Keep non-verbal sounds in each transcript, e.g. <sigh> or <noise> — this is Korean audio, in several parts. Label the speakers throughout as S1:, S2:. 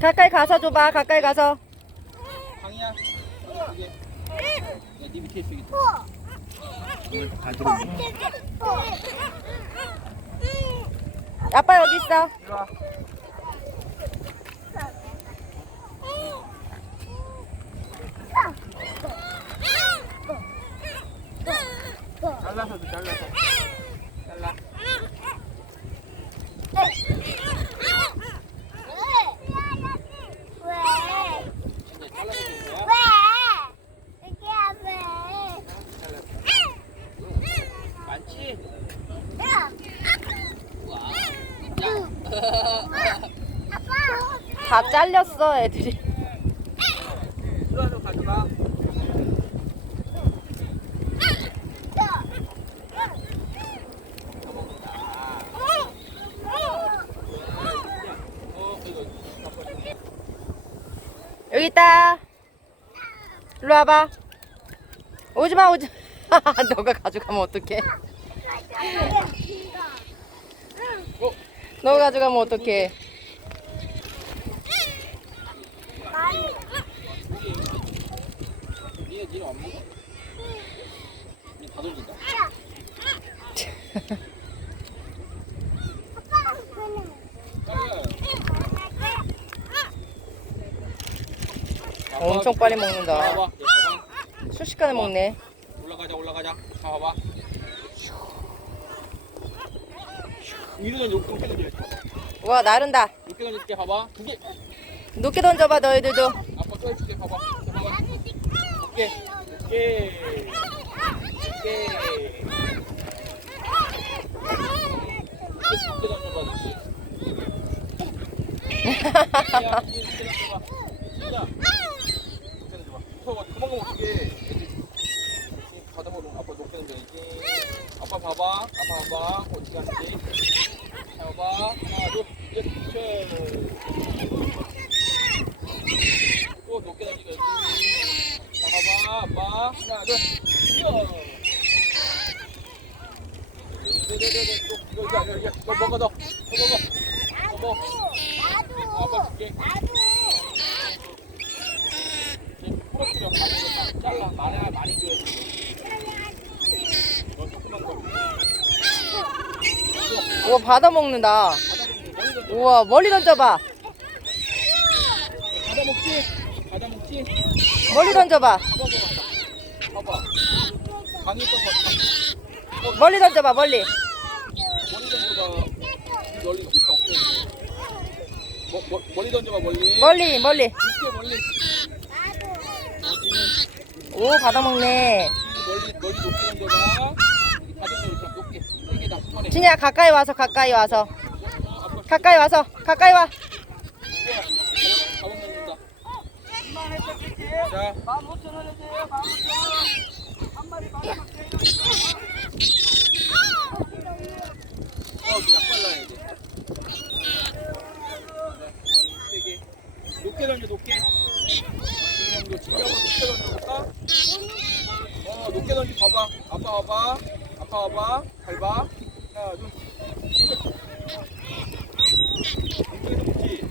S1: 가까이 가서 줘봐. 가까이 가서.
S2: 강이야. 이게. 네 밑에 있어. 이게.
S1: 아빠 여기 있어.
S2: 이리 와. 잘라서 줘, 잘라서. 잘라. 이제 잘라서 줄 거야. 많지? 우와.
S1: 다 잘렸어 애들이. 여기 있다. 일로 와봐. 오지 마 오지. 마. <laughs> 너가 가져가면 어떡해?
S2: 어,
S1: 너가 가져가면 어떡해?
S2: 니네 안 먹어? 니다 돌린다.
S1: 엄청 빨리 먹는다.
S2: 봐봐, 얘 봐봐.
S1: 순식간에 먹네.
S2: 올라가자, 올라가자. 자, 봐봐. 위로는 욕좀 해줄게.
S1: 와 나른다.
S2: 이렇게 던질게, 봐봐. 두 개.
S1: 높게 던져봐 너희들도.
S2: 아빠 또 해줄게, 봐봐. 자, 봐봐. 오케이, 오케이, 오케이. 이렇게 던져봐. 야, 이렇게 던져봐. 야, 이렇게 던져봐. 무서워, 도망가면 어떡해. 가다보면 아빠 높게 던져야지. 아빠 봐봐, 아빠 봐봐. 하는지. 자, 봐봐. 하나, 둘, 셋, 또 높게 던지겠지. 자, 봐봐, 아빠. 하나, 둘, 뛰어. 네네네네, 또 이거 이거 이거 이거 너 먹어 너, 너 먹어, 너 먹어. 아빠 줄게. 다 잘라 많이 많이 줘야지. 너 조그만 거.
S1: 우와 받아 먹는다. 우와 멀리 던져봐.
S2: 바다 먹지? 바다 먹지?
S1: 멀리 던져봐.
S2: 봐봐. 강이 떠서
S1: 멀리 던져봐 멀리.
S2: 머리 던져봐. 멀리 머리 던져봐 멀리.
S1: 멀리 멀리.
S2: 멀리.
S1: 오 받아 먹네.
S2: 멀리 멀리 높게 던져봐. 이렇게 높게.
S1: 가까이 와서 가까이 와서 가까이 와서 가까이 와.
S2: 가방 먹는다. 자. 어. 높게? 어, 던지 봐봐. 아빠 봐봐. 아빠 봐봐. 잘 봐. 하나, 둘. 이쪽에 높지?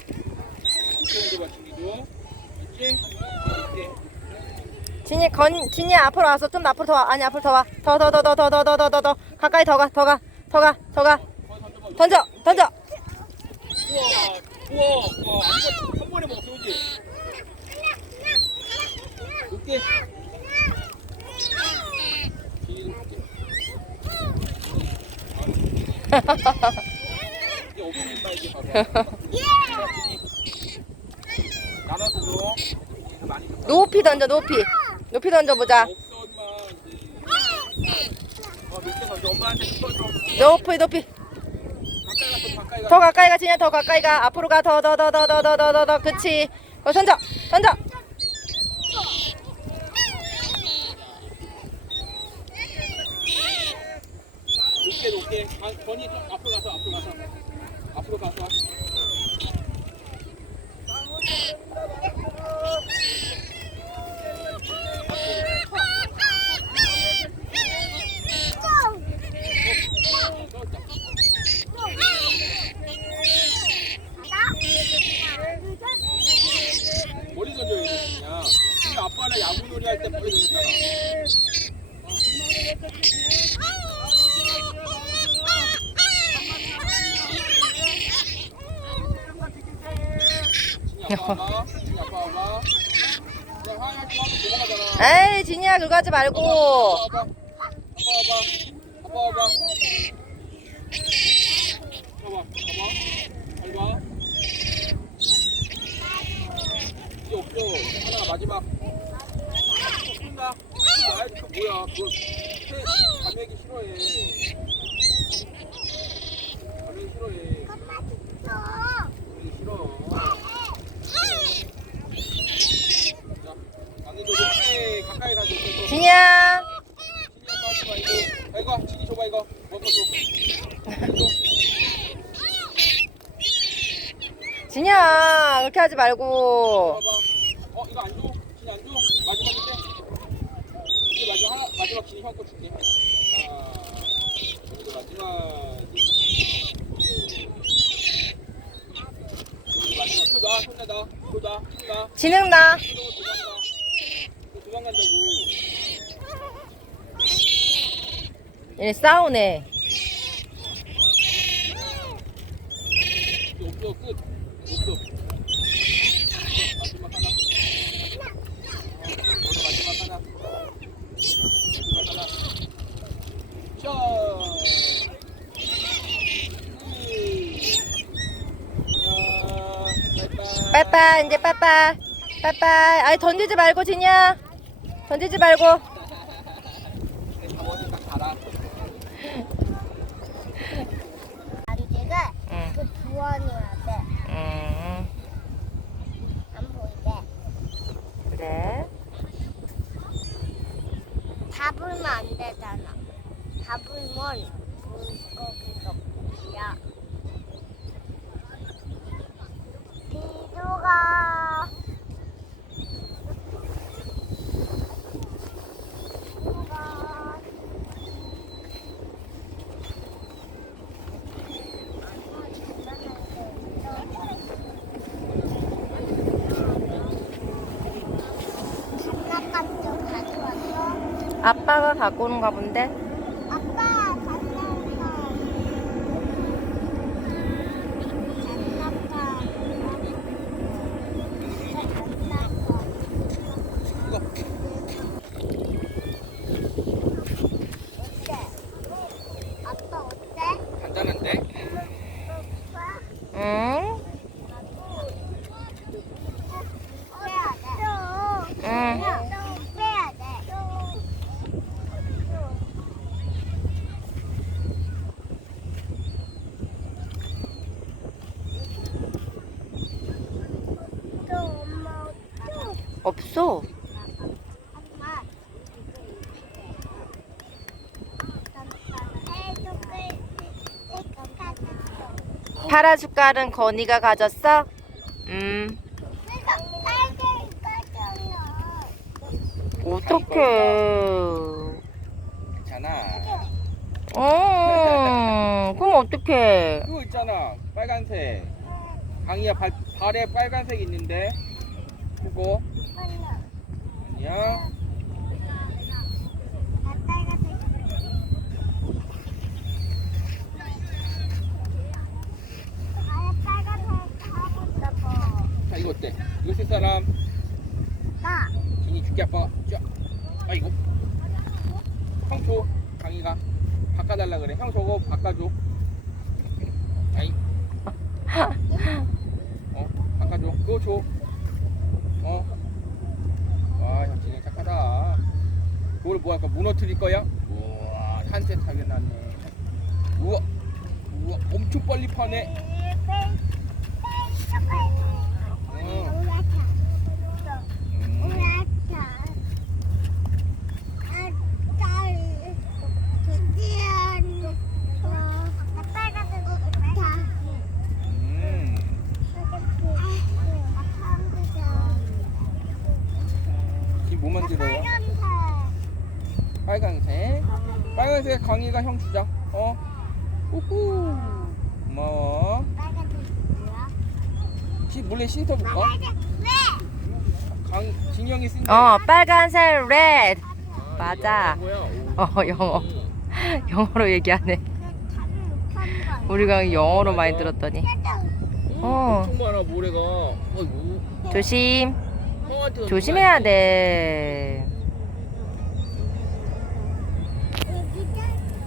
S2: 높게 던져봐, 진이도. 있지? 이렇게.
S1: 진이 건 진이 앞으로 와서 좀 앞으로 더 와. 아니 앞으로 더 와. 더 더 더 더 더 더 더 더 더 더 가까이 더 가. 더 가. 더 가. 더 가.
S2: 던져.
S1: 던져.
S2: 우와, 우와, 우와, 한, 번, 번에 먹었어, 그지? 높게. 뒤로 높게. 아. 이게 어묵인가 이게 봐봐. 나눠서 줘. 여기서 많이 줘.
S1: 높이 던져. 높이. 높이 던져 보자.
S2: 없어, 임마. 이제. 어, 높게 던져. 엄마한테 찍어줘.
S1: 높이 높이. 더 가까이 가. 진이야 더 가까이 가. 앞으로 가. 더 더 더 더 더 더 더더 더. 그렇지. 거 던져. 던져.
S2: 높게 가- 건이 좀 앞으로 가서 앞으로 가서 앞으로 가서 준비할 때 빨리 돌렸잖아. 진이 아빠 와봐. 진이 아빠 와봐. 그냥 하얀 거 하면 넘어가잖아.
S1: 에이 진이야 그거 하지 말고
S2: 아빠 와봐. 아빠 와봐. 아빠 와봐. 봐봐. 봐봐. 잘 봐. 이제 없어. 하나 마지막. 푼다. 아, 그 뭐야? 그거 새 가면기 싫어해. 가면기 싫어해. 가면기 싫어. 자, 강희도 높게 가까이 가서 있어.
S1: 진이야
S2: 이거. 진이 줘봐 이거. 먹어.
S1: 진이야 그렇게 하지 말고
S2: 봐봐. 어 이거 안 줘? 진이 안 줘? 마지막인데? 이제 마지막 하나 마지막 진이 형거 줄게. 아 이거 마지막. 이거 마지막 표다 손내다 표다 손나
S1: 지능나
S2: 손으로 도망가. 너 도망간다고.
S1: 얘네 싸우네.
S2: 야, 바이바이.
S1: 빠빠 이제 빠빠 빠빠 아이 던지지 말고 진이야 던지지 말고
S2: 내 잡으니까 가라.
S3: 안개가 돼.
S1: 음
S3: 안 보이게.
S1: 그래
S3: 잡으면 안 되잖아. 잡으면 물고기가 야. 비두가 비두가 장난감 좀 가져왔어?
S1: 오는가 본데
S3: 아빠 장난감 장난감 아빠 어때?
S2: 간단한데?
S1: 응
S3: 빼야 돼.
S1: 응.
S3: 빼야 돼. 또 엄마 또
S1: 없어
S3: 엄마
S1: 파라 숟갈은 건이가 가졌어 음 어떡해
S2: 괜찮아.
S1: 어 그럼 어떡해
S2: 그거 있잖아. 빨간색. 강이야 발, 발에 빨간색 있는데. 그거 이거 어때? 이거 쓸 사람. 진이 줄게 아빠가 쫙. 아이고 형줘 강이가 바꿔달라 그래. 형 저거 바꿔줘. 아이. 어 바꿔줘. 그거 줘 어와 형진이 착하다 그걸 뭐 할까 무너뜨릴 거야? 우와 한세 타게 났네 우와 우와 엄청 빨리 파네 응. 음. 음. 지금 뭐 만들어요? 빨간색. 빨간색 강이가 형 주자. 어? 우후. 고마워. 시 몰래 씻어볼까? 강 진영이 쓴.
S1: 어 빨간색 red
S2: 아,
S1: 맞아.
S2: 뭐야?
S1: 어 영어
S2: 음. <laughs>
S1: 영어로 얘기하네 우리가 영어로 많이 들었더니 어.
S2: 엄청 많아 모래가. 어이구.
S1: 조심
S2: 형한테
S1: 조심해야 돼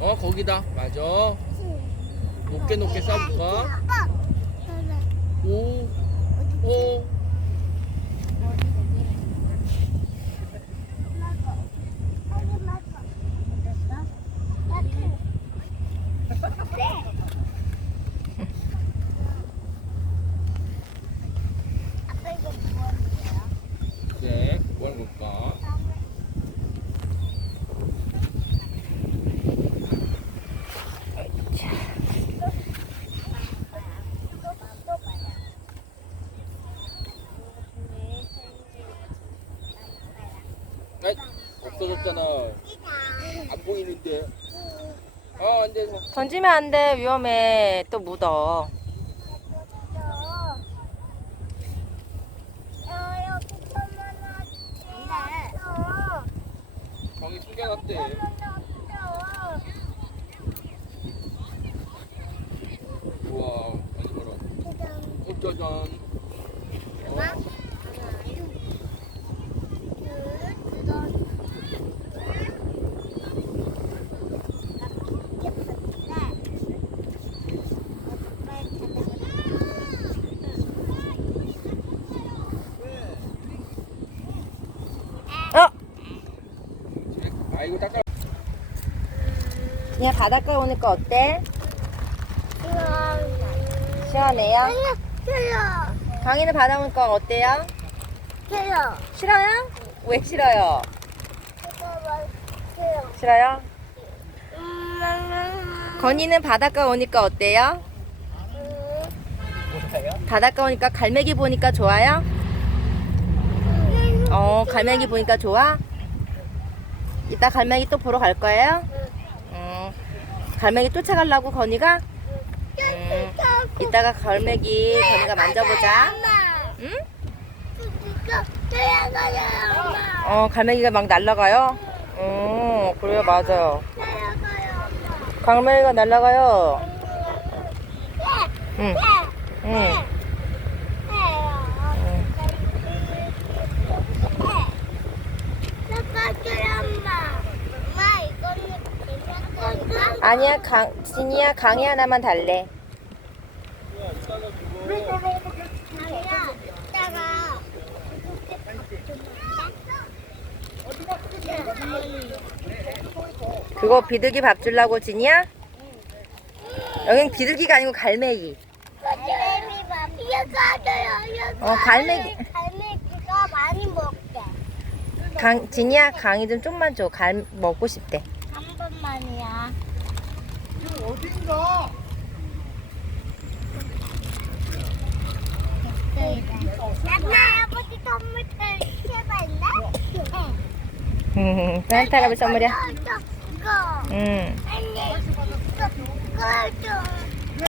S2: 어 거기다 맞아. 높게 높게 쌓아볼까? 오. 오.
S3: 아빠 이거 뭐야?
S2: 네. 뭐 하는 걸까? 아이, 없어졌잖아. 안 보이는데. 아, 안 돼서.
S1: 던지면 안 돼 위험해 또 묻어
S2: 숨겨놨대. 우와, 많이. 어, 짜잔. 어,
S1: 어?
S2: 아, 이거 닦아.
S1: 그냥 바닷가에 오니까 어때? 시원해요? 강이는 바다 오니까 어때요? 싫어요? 왜 싫어요? 싫어요? 건이는 바닷가 오니까 어때요? 바닷가 오니까 갈매기 보니까 좋아요? 어, 갈매기 보니까 좋아? 이따 갈매기 또 보러 갈 거예요? 음, 갈매기 쫓아가려고 건이가? 음, 이따가 갈매기 건이가 만져보자. 응? 어, 갈매기가 막 날아가요? 어, 그래요, 맞아요. 갈매기가 날아가요. 응, 응. 아니야, 강, 진이야, 강이 하나만 달래. 그거 비둘기 밥 주려고 진이야? 여긴 비둘기가 아니고 갈매기. 어, 갈매기.
S3: 갈매기가 많이 먹게.
S1: 강, 진이야, 강이 좀 좀만 줘. 갈, 먹고 싶대.
S3: 한 번만이야.
S2: 어딘가?
S3: 나나 아버지 선물 해봤나?
S1: 음, 산타 할아버지 선물이야.
S3: 이거.
S1: 음.
S3: 아니, 이거, 이거 좀.